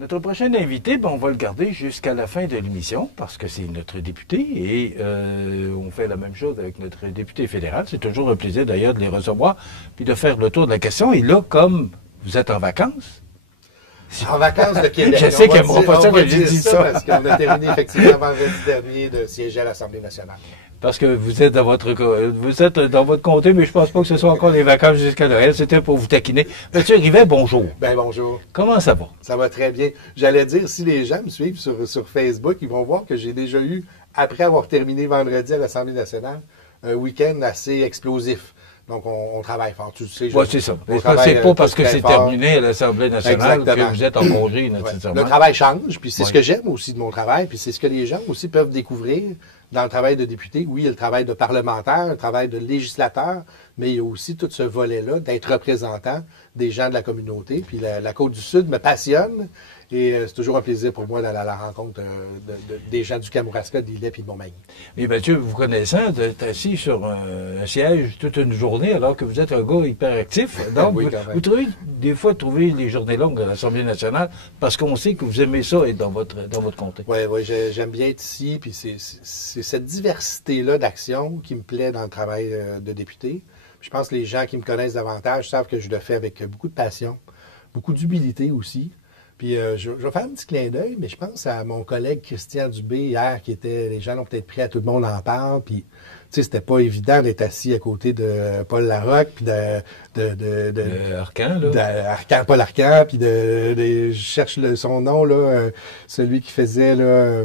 Notre prochain invité, on va le garder jusqu'à la fin de l'émission parce que c'est notre député et on fait la même chose avec notre député fédéral. C'est toujours un plaisir d'ailleurs de les recevoir puis de faire le tour de la question. Et là, comme vous êtes en vacances... En vacances de Québec. Je sais qu'ils n'aimeront pas ça que j'ai dit ça. Parce qu'on a terminé effectivement vendredi dernier de siéger à l'Assemblée nationale. Parce que vous êtes dans votre comté, mais je pense pas que ce soit encore les vacances jusqu'à Noël. C'était pour vous taquiner. Monsieur Rivet, bonjour. Ben bonjour. Comment ça va? Ça va très bien. J'allais dire, si les gens me suivent sur Facebook, ils vont voir que j'ai déjà eu, après avoir terminé vendredi à l'Assemblée nationale, un week-end assez explosif. Donc, on travaille fort. Tu sais, oui, c'est ça. C'est pas parce que c'est terminé à l'Assemblée nationale que vous êtes en congé, nécessairement. Le travail change, puis c'est ce que j'aime aussi de mon travail, puis c'est ce que les gens aussi peuvent découvrir dans le travail de député. Oui, il y a le travail de parlementaire, le travail de législateur, mais il y a aussi tout ce volet-là d'être représentant des gens de la communauté. Puis la Côte-du-Sud me passionne et c'est toujours un plaisir pour moi d'aller à la rencontre des gens du Kamouraska, de l'Îlet et de Montmagny. Mais Mathieu, vous connaissant, vous êtes assis sur un siège toute une journée alors que vous êtes un gars hyperactif. Donc, oui, vous trouvez des fois les journées longues à l'Assemblée nationale parce qu'on sait que vous aimez ça être dans votre comté. Oui, j'aime bien être ici. Puis c'est cette diversité-là d'action qui me plaît dans le travail de député. Je pense que les gens qui me connaissent davantage savent que je le fais avec beaucoup de passion, beaucoup d'humilité aussi. Puis je vais faire un petit clin d'œil, mais je pense à mon collègue Christian Dubé hier, les gens l'ont peut-être pris à tout le monde en parle, puis tu sais, c'était pas évident d'être assis à côté de Paul Larocque, puis Arcan, là. Paul Arcan, puis je cherche son nom, là, celui qui faisait, là...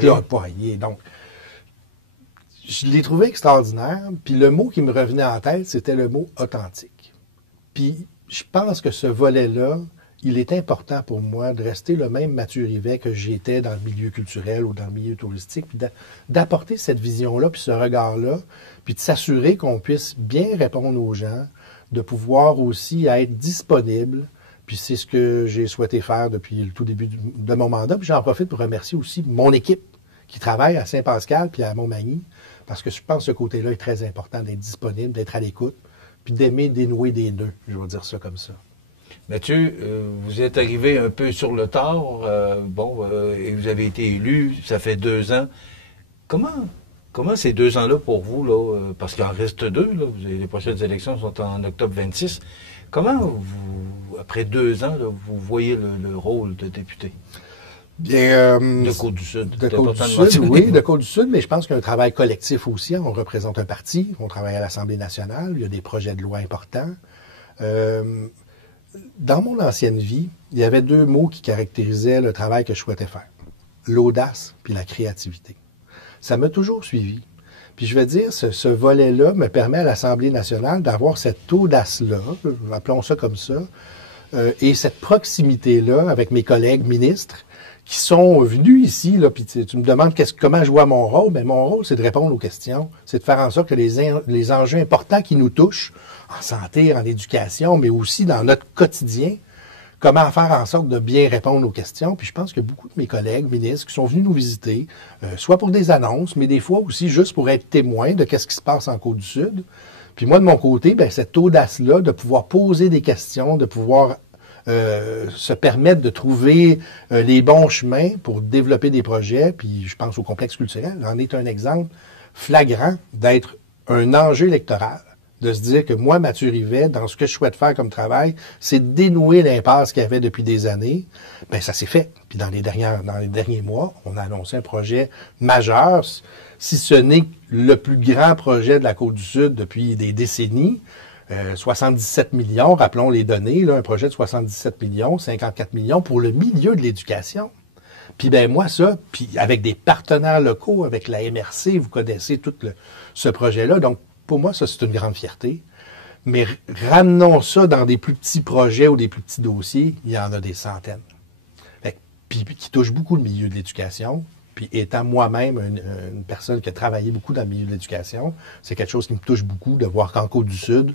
Claude Poirier. Donc, je l'ai trouvé extraordinaire, puis le mot qui me revenait en tête, c'était le mot authentique. Puis je pense que ce volet-là, il est important pour moi de rester le même Mathieu Rivet que j'étais dans le milieu culturel ou dans le milieu touristique, puis d'apporter cette vision-là, puis ce regard-là, puis de s'assurer qu'on puisse bien répondre aux gens, de pouvoir aussi être disponible, puis c'est ce que j'ai souhaité faire depuis le tout début de mon mandat, puis j'en profite pour remercier aussi mon équipe qui travaille à Saint-Pascal puis à Montmagny, parce que je pense que ce côté-là est très important, d'être disponible, d'être à l'écoute, puis d'aimer dénouer des nœuds, je vais dire ça comme ça. Mathieu, vous êtes arrivé un peu sur le tard, et vous avez été élu, ça fait 2 ans. Comment ces 2 ans-là pour vous, là, parce qu'il en reste 2, là, les prochaines élections sont en octobre 26, comment vous, après 2 ans, là, vous voyez le rôle de député? Bien, de Côte-du-Sud. De Côte-du-Sud, oui, de Côte-du-Sud, mais je pense qu'il y a un travail collectif aussi. On représente un parti, on travaille à l'Assemblée nationale, il y a des projets de loi importants. Dans mon ancienne vie, il y avait 2 mots qui caractérisaient le travail que je souhaitais faire. L'audace puis la créativité. Ça m'a toujours suivi. Puis je vais dire, ce volet-là me permet à l'Assemblée nationale d'avoir cette audace-là, appelons ça comme ça, et cette proximité-là avec mes collègues ministres qui sont venus ici, là, puis tu me demandes comment je vois mon rôle. Bien, mon rôle, c'est de répondre aux questions, c'est de faire en sorte que les enjeux importants qui nous touchent, en santé, en éducation, mais aussi dans notre quotidien, comment faire en sorte de bien répondre aux questions. Puis je pense que beaucoup de mes collègues ministres qui sont venus nous visiter, soit pour des annonces, mais des fois aussi juste pour être témoins de ce qui se passe en Côte-du-Sud. Puis moi, de mon côté, bien, cette audace-là de pouvoir poser des questions, de pouvoir se permettre de trouver les bons chemins pour développer des projets, puis je pense au complexe culturel, en est un exemple flagrant d'être un enjeu électoral, de se dire que moi, Mathieu Rivet, dans ce que je souhaite faire comme travail, c'est de dénouer l'impasse qu'il y avait depuis des années. Bien, ça s'est fait. Puis dans les derniers mois, on a annoncé un projet majeur, si ce n'est le plus grand projet de la Côte-du-Sud depuis des décennies. 77 millions, rappelons les données, là, un projet de 77 millions, 54 millions pour le milieu de l'éducation. Puis ben moi, ça, puis avec des partenaires locaux, avec la MRC, vous connaissez tout ce projet-là. Donc, pour moi, ça, c'est une grande fierté. Mais ramenons ça dans des plus petits projets ou des plus petits dossiers, il y en a des centaines. Puis qui touchent beaucoup le milieu de l'éducation. Puis étant moi-même une personne qui a travaillé beaucoup dans le milieu de l'éducation, c'est quelque chose qui me touche beaucoup de voir qu'en Côte-du-Sud,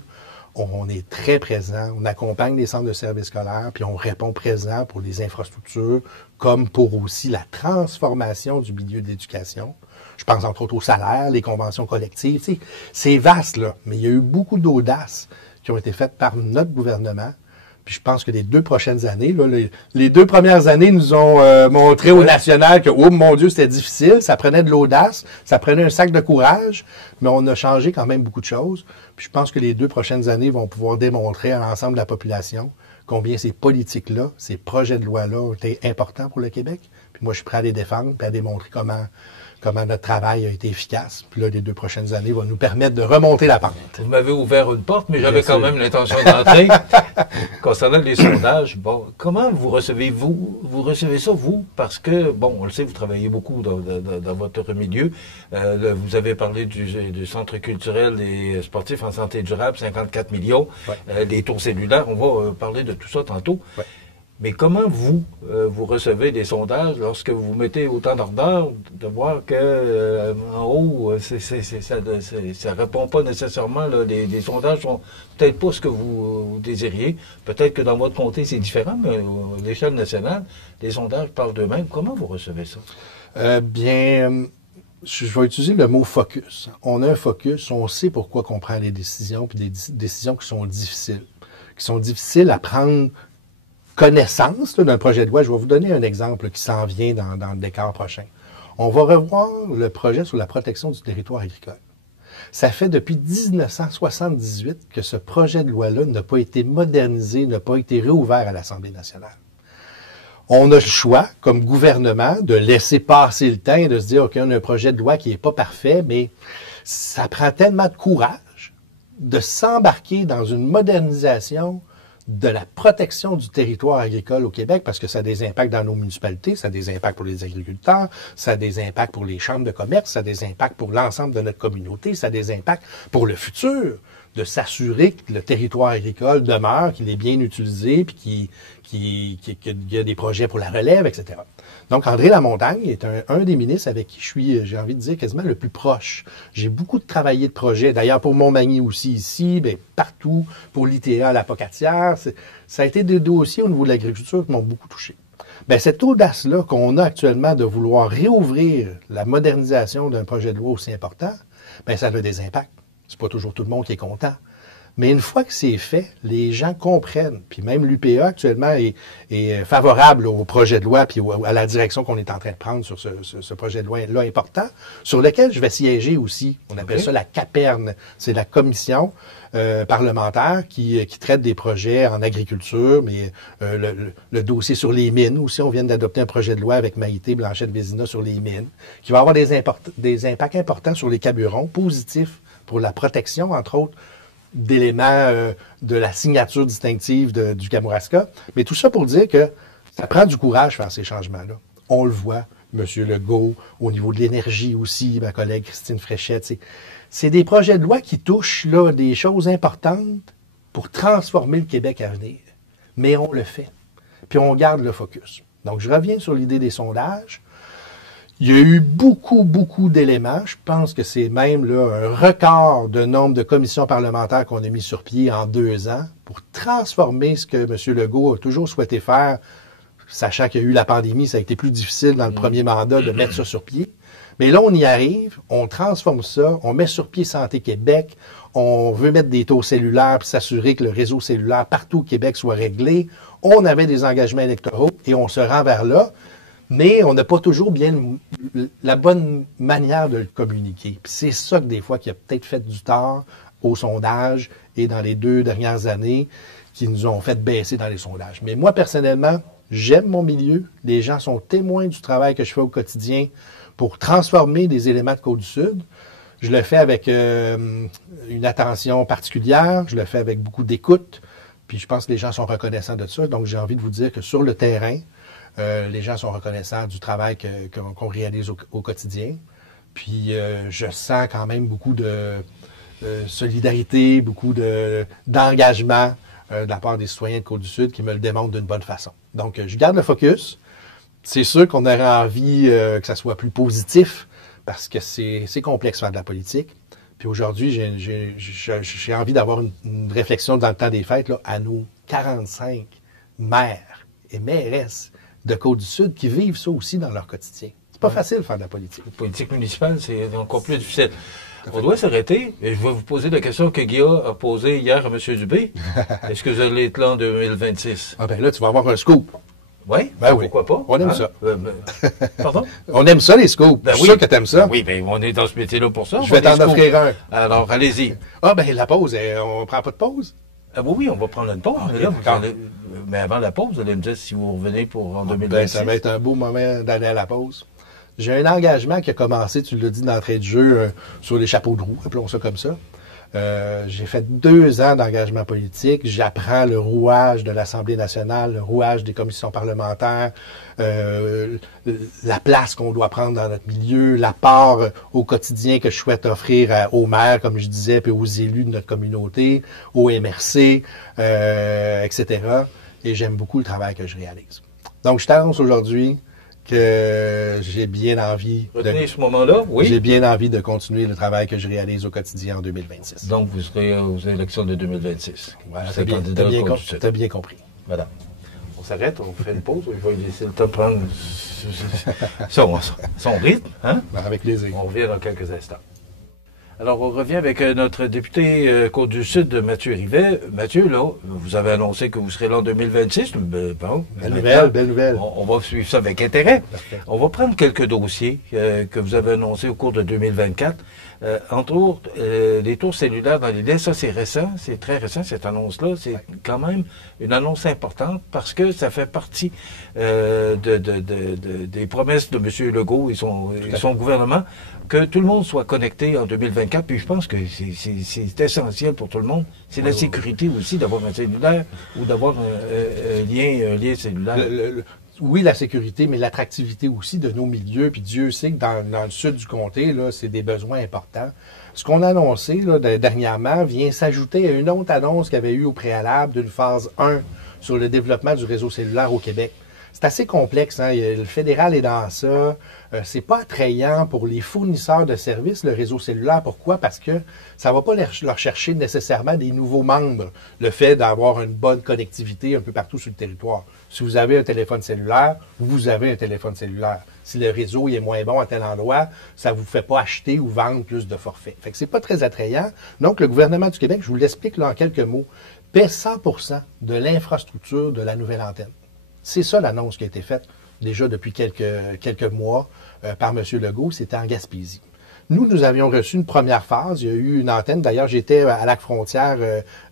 on est très présent, on accompagne les centres de services scolaires, puis on répond présent pour les infrastructures, comme pour aussi la transformation du milieu de l'éducation. Je pense entre autres au salaire, les conventions collectives. Tu sais, c'est vaste, là, mais il y a eu beaucoup d'audace qui ont été faites par notre gouvernement. Puis je pense que les 2 prochaines années, là, les 2 premières années nous ont montré au national que, oh mon Dieu, c'était difficile, ça prenait de l'audace, ça prenait un sac de courage, mais on a changé quand même beaucoup de choses. Puis je pense que les 2 prochaines années vont pouvoir démontrer à l'ensemble de la population combien ces politiques-là, ces projets de loi-là ont été importants pour le Québec. Puis moi, je suis prêt à les défendre puis à démontrer comment notre travail a été efficace. Puis là, les 2 prochaines années vont nous permettre de remonter la pente. Vous m'avez ouvert une porte, mais j'avais quand même l'intention d'entrer. Concernant les sondages, bon, comment vous recevez ça, vous? Parce que, bon, on le sait, vous travaillez beaucoup dans votre milieu. Vous avez parlé du Centre culturel et sportif en santé durable, 54 millions, des tours cellulaires. On va parler de tout ça tantôt. Ouais. Mais comment vous recevez des sondages lorsque vous mettez autant d'ardeur de voir que en haut, ça répond pas nécessairement, là, les sondages sont peut-être pas ce que vous désiriez. Peut-être que dans votre comté, c'est différent, mais à l'échelle nationale, les sondages parlent d'eux-mêmes. Comment vous recevez ça? Je vais utiliser le mot focus. On a un focus, on sait pourquoi on prend les décisions, puis des décisions qui sont difficiles à prendre connaissance d'un projet de loi. Je vais vous donner un exemple qui s'en vient dans le décor prochain. On va revoir le projet sur la protection du territoire agricole. Ça fait depuis 1978 que ce projet de loi-là n'a pas été modernisé, n'a pas été réouvert à l'Assemblée nationale. On a le choix, comme gouvernement, de laisser passer le temps et de se dire, OK, on a un projet de loi qui n'est pas parfait, mais ça prend tellement de courage de s'embarquer dans une modernisation de la protection du territoire agricole au Québec, parce que ça a des impacts dans nos municipalités, ça a des impacts pour les agriculteurs, ça a des impacts pour les chambres de commerce, ça a des impacts pour l'ensemble de notre communauté, ça a des impacts pour le futur, de s'assurer que le territoire agricole demeure, qu'il est bien utilisé, puis qu'il y a des projets pour la relève, etc. Donc, André Lamontagne est un des ministres avec qui je suis, j'ai envie de dire, quasiment le plus proche. J'ai beaucoup travaillé de projets, d'ailleurs pour Montmagny aussi ici, bien, partout, pour l'ITA à la Pocatière. Ça a été des dossiers au niveau de l'agriculture qui m'ont beaucoup touché. Bien, cette audace-là qu'on a actuellement de vouloir réouvrir la modernisation d'un projet de loi aussi important, bien, ça a des impacts. C'est pas toujours tout le monde qui est content. Mais une fois que c'est fait, les gens comprennent. Puis même l'UPA actuellement est favorable au projet de loi puis à la direction qu'on est en train de prendre sur ce projet de loi-là important, sur lequel je vais siéger aussi. On appelle ça la CAPERN. C'est la commission parlementaire qui traite des projets en agriculture, mais le dossier sur les mines aussi. On vient d'adopter un projet de loi avec Maïté Blanchette-Vézina sur les mines, qui va avoir des impacts importants sur les carburants, positifs pour la protection, entre autres, d'éléments de la signature distinctive du Kamouraska. Mais tout ça pour dire que ça prend du courage faire ces changements-là. On le voit, M. Legault, au niveau de l'énergie aussi, ma collègue Christine Fréchette. C'est des projets de loi qui touchent là, des choses importantes pour transformer le Québec à venir. Mais on le fait. Puis on garde le focus. Donc, je reviens sur l'idée des sondages. Il y a eu beaucoup d'éléments. Je pense que c'est même là, un record de nombre de commissions parlementaires qu'on a mis sur pied en 2 ans pour transformer ce que M. Legault a toujours souhaité faire, sachant qu'il y a eu la pandémie, ça a été plus difficile dans le premier mandat de mettre ça sur pied. Mais là, on y arrive, on transforme ça, on met sur pied Santé Québec, on veut mettre des taux cellulaires puis s'assurer que le réseau cellulaire partout au Québec soit réglé. On avait des engagements électoraux et on se rend vers là. Mais on n'a pas toujours bien la bonne manière de le communiquer. Puis c'est ça que des fois qui a peut-être fait du tort au sondage et dans les 2 dernières années qui nous ont fait baisser dans les sondages. Mais moi, personnellement, j'aime mon milieu. Les gens sont témoins du travail que je fais au quotidien pour transformer des éléments de Côte-du-Sud. Je le fais avec une attention particulière. Je le fais avec beaucoup d'écoute. Puis je pense que les gens sont reconnaissants de ça. Donc j'ai envie de vous dire que sur le terrain, les gens sont reconnaissants du travail qu'on réalise au quotidien. Puis je sens quand même beaucoup de solidarité, beaucoup d'engagement de la part des citoyens de Côte-du-Sud qui me le démontrent d'une bonne façon. Donc, je garde le focus. C'est sûr qu'on aurait envie que ça soit plus positif parce que c'est complexe faire de la politique. Puis aujourd'hui, j'ai envie d'avoir une réflexion dans le temps des fêtes là, à nos 45 maires et mairesses de Côte-du-Sud qui vivent ça aussi dans leur quotidien. C'est pas facile de faire de la politique. La politique municipale, c'est encore plus difficile. On doit s'arrêter. Et je vais vous poser la question que Guillaume a posée hier à M. Dubé. Est-ce que vous allez être là en 2026? Ah ben là, tu vas avoir un scoop. Oui? Ben oui. Pourquoi pas? On aime ça. Pardon? On aime ça, les scoops. Ben Je suis oui. sûr que t'aimes ça. Ben oui, ben on est dans ce métier-là pour ça. Je vais t'en offrir un. Alors, allez-y. Ah ben la pause, on prend pas de pause? Ah oui, on va prendre une pause. Mais, là, d'accord. mais avant la pause, vous allez me dire si vous revenez pour en 2026. Ben, ça va être un beau moment d'aller à la pause. J'ai un engagement qui a commencé, tu l'as dit d'entrée de jeu, sur les chapeaux de roue, appelons ça comme ça. J'ai fait 2 ans d'engagement politique. J'apprends le rouage de l'Assemblée nationale, le rouage des commissions parlementaires, la place qu'on doit prendre dans notre milieu, l'apport au quotidien que je souhaite offrir aux maires, comme je disais, puis aux élus de notre communauté, aux MRC, etc. Et j'aime beaucoup le travail que je réalise. Donc, je t'annonce aujourd'hui que j'ai bien envie Retenez ce moment-là, oui. J'ai bien envie de continuer le travail que je réalise au quotidien en 2026. Donc, vous serez aux élections de 2026. Voilà, t'as bien compris. Voilà. On s'arrête, on fait une pause, il va laisser le temps de prendre son rythme. Hein? Avec plaisir. On revient dans quelques instants. Alors, on revient avec notre député Côte-du-Sud, Mathieu Rivet. Mathieu, là, vous avez annoncé que vous serez là en 2026. Bon, belle nouvelle. On va suivre ça avec intérêt. Parfait. On va prendre quelques dossiers que vous avez annoncés au cours de 2024. Entre autres, les tours cellulaires dans l'îlet, ça c'est récent, c'est très récent cette annonce-là. C'est quand même une annonce importante parce que ça fait partie des promesses de M. Legault et son gouvernement que tout le monde soit connecté en 2024. Puis je pense que c'est essentiel pour tout le monde. C'est la sécurité aussi d'avoir un cellulaire ou d'avoir un lien cellulaire. Oui, la sécurité, mais l'attractivité aussi de nos milieux. Puis Dieu sait que dans le sud du comté, là, c'est des besoins importants. Ce qu'on a annoncé là, dernièrement vient s'ajouter à une autre annonce qu'il y avait eu au préalable d'une phase 1 sur le développement du réseau cellulaire au Québec. C'est assez complexe, hein? Le fédéral est dans ça. C'est pas attrayant pour les fournisseurs de services, le réseau cellulaire. Pourquoi? Parce que ça va pas leur chercher nécessairement des nouveaux membres, le fait d'avoir une bonne connectivité un peu partout sur le territoire. Si vous avez un téléphone cellulaire, vous avez un téléphone cellulaire. Si le réseau est moins bon à tel endroit, ça vous fait pas acheter ou vendre plus de forfaits. Fait que c'est pas très attrayant. Donc, le gouvernement du Québec, je vous l'explique là en quelques mots, paie 100% de l'infrastructure de la nouvelle antenne. C'est ça l'annonce qui a été faite déjà depuis quelques mois par M. Legault, c'était en Gaspésie. Nous avions reçu une première phase. Il y a eu une antenne. D'ailleurs, j'étais à Lac-Frontière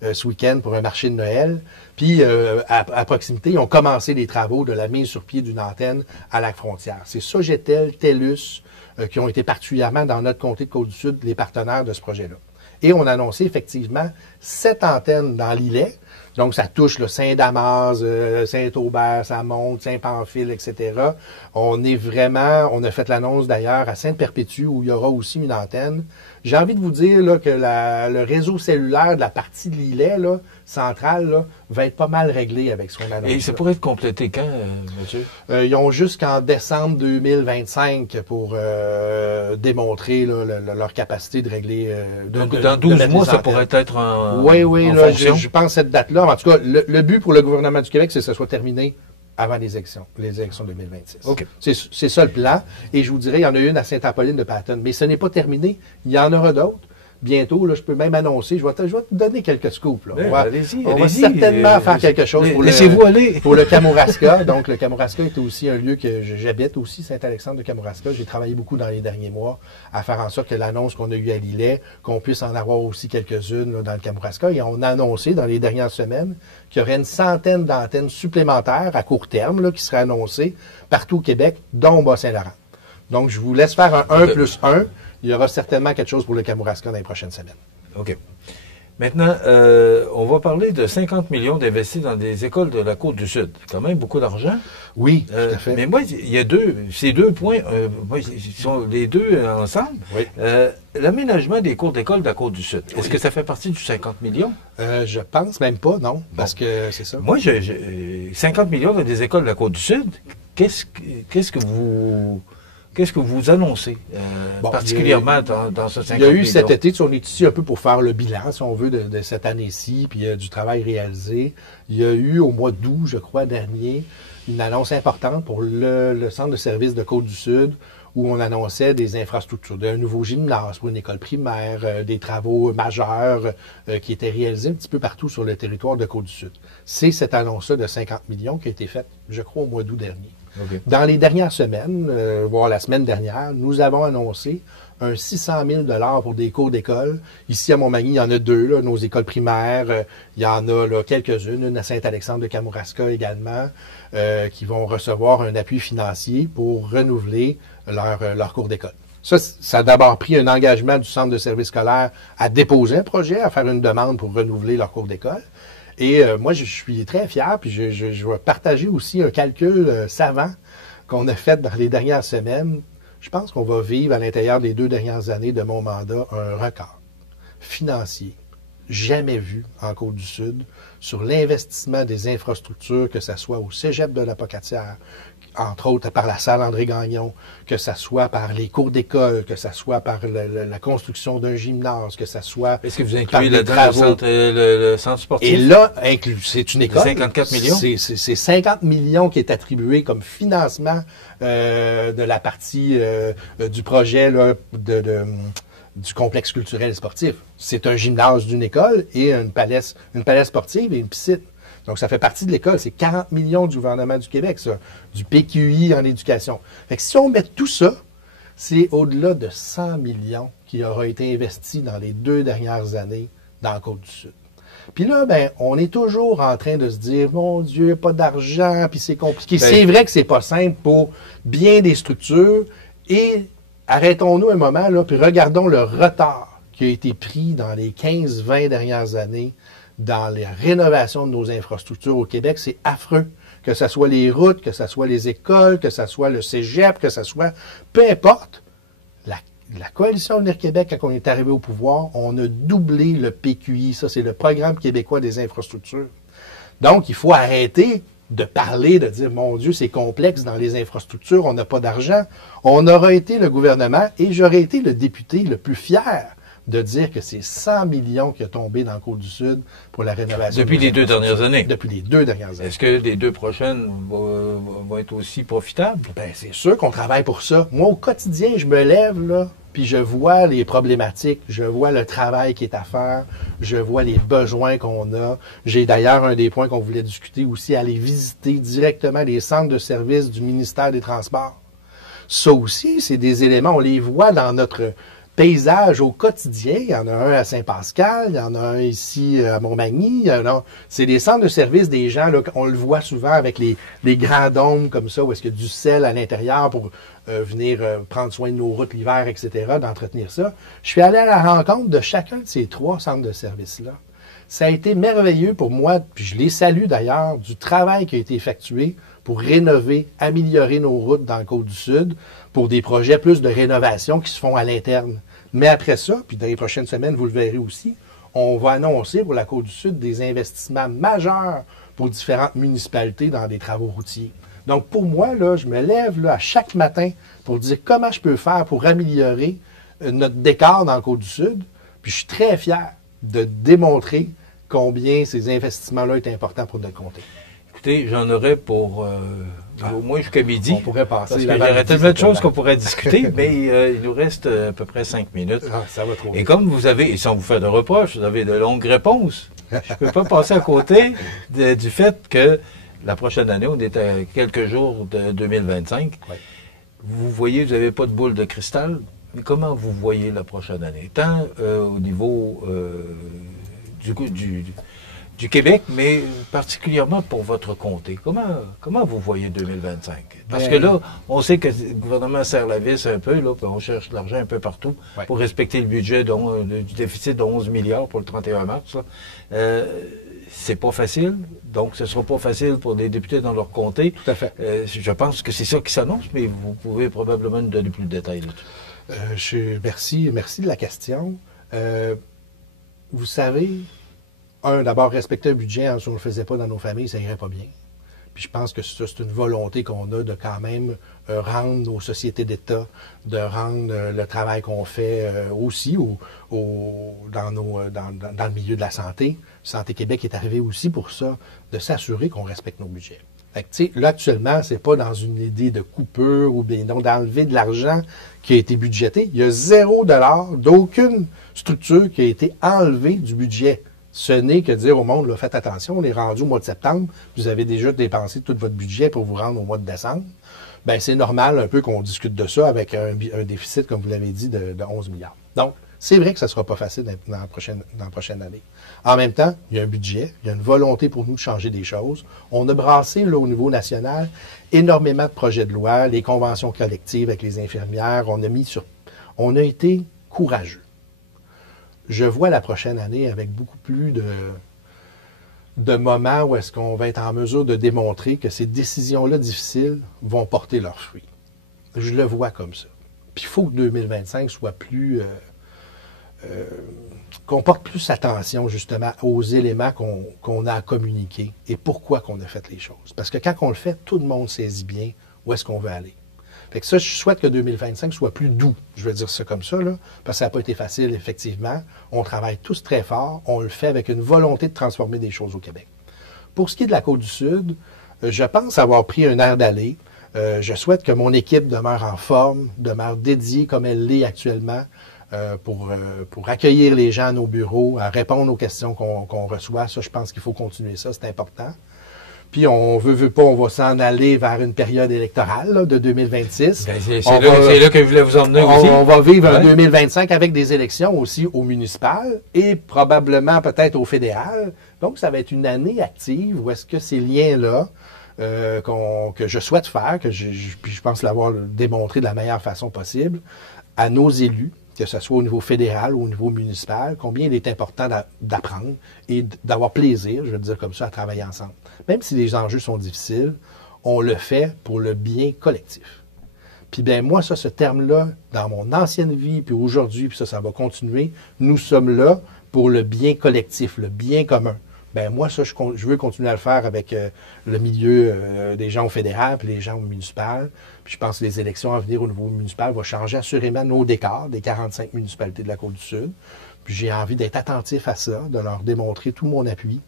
ce week-end pour un marché de Noël. Puis, à proximité, ils ont commencé les travaux de la mise sur pied d'une antenne à Lac-Frontière. C'est Sogetel, TELUS, qui ont été particulièrement dans notre comté de Côte-du-Sud, les partenaires de ce projet-là. Et on a annoncé effectivement 7 antennes dans l'îlet. Donc, ça touche le Saint-Damas, Saint-Aubert, ça monte, Saint-Pamphile, etc. On a fait l'annonce d'ailleurs à Sainte-Perpétue où il y aura aussi une antenne. J'ai envie de vous dire là, que le réseau cellulaire de la partie de l'îlet centrale là, va être pas mal réglé avec ce qu'on annonce. Et ça pourrait être complété quand, monsieur? Ils ont jusqu'en décembre 2025 pour démontrer là, leur capacité de régler. Donc, dans 12 mois, ça pourrait être en Oui, en là, fonction. je pense cette date-là. En tout cas, le but pour le gouvernement du Québec, c'est que ce soit terminé avant les élections 2026. Okay. C'est ça le plan. Et je vous dirais, il y en a une à Sainte-Apolline-de-Paton. Mais ce n'est pas terminé. Il y en aura d'autres. Bientôt, là, je peux même annoncer, je vais te donner quelques scoops. Là. On va certainement faire quelque chose pour le Kamouraska. Donc, le Kamouraska est aussi un lieu que j'habite aussi, Saint-Alexandre de Kamouraska. J'ai travaillé beaucoup dans les derniers mois à faire en sorte que l'annonce qu'on a eue à l'îlet, qu'on puisse en avoir aussi quelques-unes là, dans le Kamouraska. Et on a annoncé dans les dernières semaines qu'il y aurait une centaine d'antennes supplémentaires à court terme là, qui seraient annoncées partout au Québec, dont au Bas-Saint-Laurent. Donc, je vous laisse faire un 1+1. Il y aura certainement quelque chose pour le Kamouraska dans les prochaines semaines. OK. Maintenant, on va parler de 50 millions d'investis dans des écoles de la Côte-du-Sud. C'est quand même beaucoup d'argent. Oui, tout à fait. Mais moi, il y a ces 2 points, ils sont les deux ensemble. Oui. L'aménagement des cours d'école de la Côte-du-Sud, est-ce que ça fait partie du 50 millions? Je pense même pas, non, parce que c'est ça. Moi, 50 millions dans des écoles de la Côte-du-Sud, qu'est-ce que vous annoncez, particulièrement dans ce 50 millions? Il y a eu cet été, on est ici un peu pour faire le bilan, si on veut, de cette année-ci, puis du travail réalisé. Il y a eu au mois d'août, je crois, dernier, une annonce importante pour le centre de services de Côte-du-Sud, où on annonçait des infrastructures, un nouveau gymnase pour une école primaire, des travaux majeurs qui étaient réalisés un petit peu partout sur le territoire de Côte-du-Sud. C'est cette annonce-là de 50 millions qui a été faite, je crois, au mois d'août dernier. Okay. Dans les dernières semaines, voire la semaine dernière, nous avons annoncé un 600 000 $ pour des cours d'école. Ici, à Montmagny, il y en a deux, là, nos écoles primaires. Il y en a là, quelques-unes, une à Saint-Alexandre de Kamouraska également, qui vont recevoir un appui financier pour renouveler leur cours d'école. Ça a d'abord pris un engagement du centre de service scolaire à déposer un projet, à faire une demande pour renouveler leur cours d'école. Et moi, je suis très fier, puis je vais partager aussi un calcul savant qu'on a fait dans les dernières semaines. Je pense qu'on va vivre à l'intérieur des 2 dernières années de mon mandat un record financier jamais vu en Côte-du-Sud sur l'investissement des infrastructures, que ce soit au cégep de la Pocatière, entre autres par la salle André-Gagnon, que ce soit par les cours d'école, que ce soit par la construction d'un gymnase, que ce soit... Est-ce que vous incluez là-dedans le centre sportif? Et là, c'est une école. 54 millions? C'est 50 millions qui est attribué comme financement de la partie du projet là, du complexe culturel et sportif. C'est un gymnase d'une école et une palais sportive et une piscine. Donc, ça fait partie de l'école. C'est 40 millions du gouvernement du Québec, ça, du PQI en éducation. Fait que si on met tout ça, c'est au-delà de 100 millions qui aura été investi dans les 2 dernières années dans la Côte-du-Sud. Puis là, ben, on est toujours en train de se dire, mon Dieu, il n'y a pas d'argent, puis c'est compliqué. C'est vrai que c'est pas simple pour bien des structures. Et arrêtons-nous un moment, là, puis regardons le retard qui a été pris dans les 15-20 dernières années dans les rénovations de nos infrastructures au Québec. C'est affreux. Que ce soit les routes, que ce soit les écoles, que ce soit le cégep, que ce soit... Peu importe. La Coalition Avenir Québec, quand on est arrivé au pouvoir, on a doublé le PQI. Ça, c'est le Programme québécois des infrastructures. Donc, il faut arrêter de parler, de dire, mon Dieu, c'est complexe dans les infrastructures, on n'a pas d'argent. On aura été le gouvernement et j'aurais été le député le plus fier de dire que c'est 100 millions qui a tombé dans le Côte-du-Sud pour la rénovation. Depuis les 2 dernières années? Depuis les 2 dernières années. Est-ce que les 2 prochaines vont être aussi profitables? Bien, c'est sûr qu'on travaille pour ça. Moi, au quotidien, je me lève, là, puis je vois les problématiques, je vois le travail qui est à faire, je vois les besoins qu'on a. J'ai d'ailleurs un des points qu'on voulait discuter aussi, aller visiter directement les centres de services du ministère des Transports. Ça aussi, c'est des éléments, on les voit dans notre paysage au quotidien. Il y en a un à Saint-Pascal, il y en a un ici à Montmagny. C'est des centres de service des gens, là, on le voit souvent avec les grands dômes comme ça, où est-ce qu'il y a du sel à l'intérieur pour venir prendre soin de nos routes l'hiver, etc., d'entretenir ça. Je suis allé à la rencontre de chacun de ces 3 centres de service-là. Ça a été merveilleux pour moi, puis je les salue d'ailleurs, du travail qui a été effectué pour rénover, améliorer nos routes dans le Côte-du-Sud, pour des projets plus de rénovation qui se font à l'interne. Mais après ça, puis dans les prochaines semaines, vous le verrez aussi, on va annoncer pour la Côte-du-Sud des investissements majeurs pour différentes municipalités dans des travaux routiers. Donc pour moi, là, je me lève là, à chaque matin pour dire comment je peux faire pour améliorer notre décor dans la Côte-du-Sud. Puis je suis très fier de démontrer combien ces investissements-là sont importants pour notre comté. Écoutez, j'en aurais pour au moins jusqu'à midi. On pourrait passer. Parce qu'il y aurait tellement de choses qu'on pourrait discuter, mais il nous reste à peu près 5 minutes. Ah, ça va trop vite. Et comme vous avez, et sans vous faire de reproches, vous avez de longues réponses, je ne peux pas passer à côté du fait que la prochaine année, on est à quelques jours de 2025. Oui. Vous voyez, vous n'avez pas de boule de cristal, mais comment vous voyez la prochaine année? Tant au niveau du Québec, mais particulièrement pour votre comté. Comment vous voyez 2025? Parce que là, on sait que le gouvernement serre la vis un peu, là, puis on cherche de l'argent un peu partout pour respecter le budget du déficit de 11 milliards pour le 31 mars. C'est pas facile, donc ce ne sera pas facile pour les députés dans leur comté. Tout à fait. Je pense que c'est ça qui s'annonce, mais vous pouvez probablement nous donner plus de détails là-dessus. Merci de la question. Vous savez, d'abord, respecter un budget, si on ne le faisait pas dans nos familles, ça irait pas bien. Puis je pense que ça, c'est une volonté qu'on a de quand même rendre nos sociétés d'État, de rendre le travail qu'on fait aussi dans le milieu de la santé. Santé Québec est arrivé aussi pour ça, de s'assurer qu'on respecte nos budgets. Fait que, tu sais, là, actuellement, c'est pas dans une idée de coupure ou bien non, d'enlever de l'argent qui a été budgété. Il y a $0 d'aucune structure qui a été enlevée du budget. Ce n'est que dire au monde, là, faites attention, on est rendu au mois de septembre, vous avez déjà dépensé tout votre budget pour vous rendre au mois de décembre. Ben c'est normal un peu qu'on discute de ça avec un déficit, comme vous l'avez dit, de 11 milliards. Donc, c'est vrai que ça ne sera pas facile dans la prochaine année. En même temps, il y a un budget, il y a une volonté pour nous de changer des choses. On a brassé là, au niveau national énormément de projets de loi, les conventions collectives avec les infirmières, on a été courageux. Je vois la prochaine année avec beaucoup plus de moments où est-ce qu'on va être en mesure de démontrer que ces décisions-là difficiles vont porter leurs fruits. Je le vois comme ça. Puis il faut que 2025 soit plus... qu'on porte plus attention justement aux éléments qu'on a à communiquer et pourquoi qu'on a fait les choses. Parce que quand on le fait, tout le monde saisit bien où est-ce qu'on veut aller. Fait que ça, je souhaite que 2025 soit plus doux, je vais dire ça comme ça, là, parce que ça n'a pas été facile, effectivement. On travaille tous très fort, on le fait avec une volonté de transformer des choses au Québec. Pour ce qui est de la Côte-du-Sud, je pense avoir pris un air d'aller. Je souhaite que mon équipe demeure en forme, demeure dédiée comme elle l'est actuellement, pour accueillir les gens à nos bureaux, à répondre aux questions qu'on reçoit. Ça, je pense qu'il faut continuer ça, c'est important. Puis on veut pas, on va s'en aller vers une période électorale là, de 2026. Ben, c'est là que je voulais vous emmener aussi. On va vivre un 2025 avec des élections aussi au municipal et probablement peut-être au fédéral. Donc, ça va être une année active où est-ce que ces liens-là que je souhaite faire, puis je pense l'avoir démontré de la meilleure façon possible, à nos élus, que ce soit au niveau fédéral ou au niveau municipal, combien il est important d'apprendre et d'avoir plaisir, je veux dire comme ça, à travailler ensemble. Même si les enjeux sont difficiles, on le fait pour le bien collectif. Puis bien moi, ça, ce terme-là, dans mon ancienne vie, puis aujourd'hui, puis ça va continuer, nous sommes là pour le bien collectif, le bien commun. Ben moi, ça, je veux continuer à le faire avec le milieu des gens au fédéral puis les gens au municipal. Puis je pense que les élections à venir au niveau municipal vont changer assurément nos décors des 45 municipalités de la Côte-du-Sud. Puis j'ai envie d'être attentif à ça, de leur démontrer tout mon appui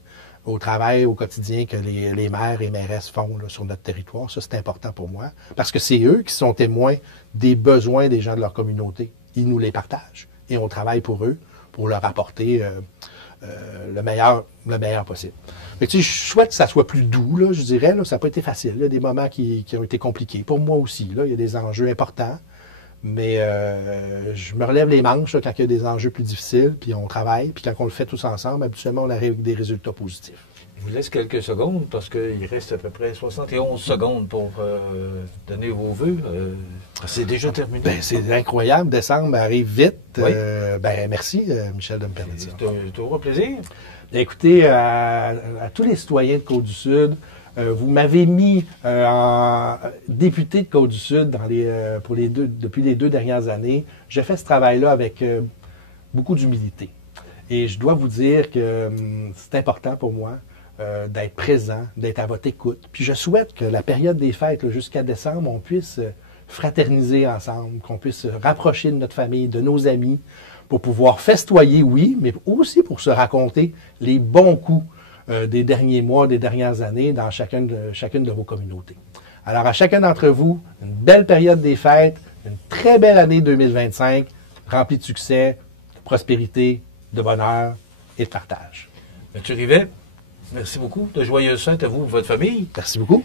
au travail au quotidien que les maires et mairesses font là, sur notre territoire. Ça, c'est important pour moi parce que c'est eux qui sont témoins des besoins des gens de leur communauté. Ils nous les partagent et on travaille pour eux, pour leur apporter... le meilleur possible. Mais tu sais, je souhaite que ça soit plus doux, là, je dirais. Là, ça n'a pas été facile. Il y a des moments qui ont été compliqués. Pour moi aussi, là, il y a des enjeux importants. Mais je me relève les manches là, quand il y a des enjeux plus difficiles, puis on travaille. Puis quand on le fait tous ensemble, habituellement, on arrive avec des résultats positifs. Je vous laisse quelques secondes parce qu'il reste à peu près 71 secondes pour donner vos vœux. C'est déjà terminé. Ben, c'est incroyable. Décembre arrive vite. Oui. Merci, Michel, de me permettre ça. C'est toujours un plaisir. Écoutez, à tous les citoyens de Côte-du-Sud, vous m'avez mis en député de Côte-du-Sud depuis les 2 dernières années. J'ai fait ce travail-là avec beaucoup d'humilité. Et je dois vous dire que c'est important pour moi d'être présent, d'être à votre écoute. Puis je souhaite que la période des fêtes, là, jusqu'à décembre, on puisse fraterniser ensemble, qu'on puisse se rapprocher de notre famille, de nos amis, pour pouvoir festoyer, oui, mais aussi pour se raconter les bons coups des derniers mois, des dernières années dans chacune de vos communautés. Alors à chacun d'entre vous, une belle période des fêtes, une très belle année 2025, remplie de succès, de prospérité, de bonheur et de partage. Mathieu Rivet, merci beaucoup. De joyeuses fêtes à vous et votre famille. Merci beaucoup.